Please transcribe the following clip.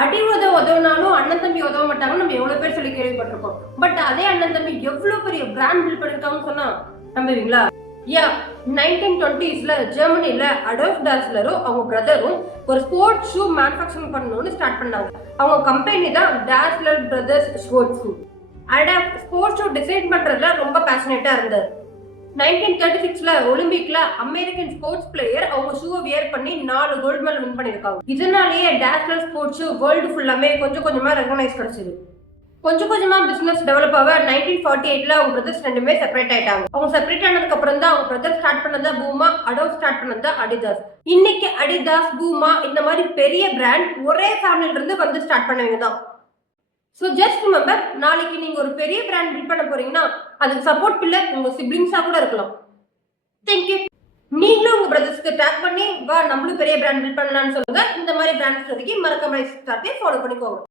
அடி உதவுனாலும் அண்ணன் தம்பி உதவ மாட்டாங்கன்னு நம்ம எவ்வளவு பேர் சொல்லி கேள்விப்பட்டிருக்கோம். பட் அதே அண்ணன் தம்பி எவ்வளவு பெரிய பிராண்ட் பில்ட் பண்ணிருக்காங்கன்னு சொன்னா நம்புவீங்களா? யா 1920ஸ்ல ஜெர்மனில அடால்ஃப் டாஸ்லரும் அவங்க பிரதரும் ஒரு ஸ்போர்ட்ஸ் ஷூ மேனுஃபேக்சரிங் பண்ணணும்னு ஸ்டார்ட் பண்ணாங்க. அவங்க கம்பெனி தான் Dazller brothers sports shoe. Adolf sports shoe design பண்றதுல ரொம்ப பேஷனேட்டா இருந்தார். 1936ல ஒலிம்பிக்ல அமெரிக்கன் ஸ்போர்ட்ஸ் பிளேயர் அவங்க ஷூவை வியர் பண்ணி 4 கோல்டு மெடல் வின் பண்ணிருக்காங்க. இதனாலேயே டாஸ்லர் ஸ்போர்ட்ஸ் ஷூ வேர்ல்டு ஃபுல்லாமே கொஞ்சம் கொஞ்சமா ரெகனைஸ் கிடைச்சது. கொஞ்சம் கொஞ்சமா பிசினஸ் டெவலப் ஆக 1948ல அவங்க பிரதர்ஸ் ரெண்டுமே செப்பரேட் ஆயிட்டாங்க. அவங்க செப்பரேட் ஆனதுக்கு அப்புறம் தான் அவங்க பிரதர் ஸ்டார்ட் பண்ணது பூமா, அடால்ஃப் ஸ்டார்ட் பண்ணது அடிடாஸ். இன்னைக்கு அடிடாஸ், பூமா இந்த மாதிரி பெரிய பிராண்ட் ஒரே ஃபேமிலில இருந்து வந்து ஸ்டார்ட் பண்ணவங்க தான். ஸோ ஜஸ்ட் ரிமெம்பர், நாளைக்கு நீங்க ஒரு பெரிய பிராண்ட் பில்ட் பண்ண போறீங்கன்னா அதுக்கு சப்போர்ட் பில்லர் உங்க சிப்ளிங்ஸா கூட இருக்கலாம். தேங்க்யூ. நீங்களும் உங்க பிரதர்ஸ்க்கு டேக் பண்ணி வா நம்மளும் பெரிய பிராண்ட் பில்ட் பண்ணலாம்னு சொல்லுங்க. இந்த மாதிரி பிராண்ட் ஸ்டோரிக்கு மறக்காம ஃபாலோ பண்ணிக்கோங்க.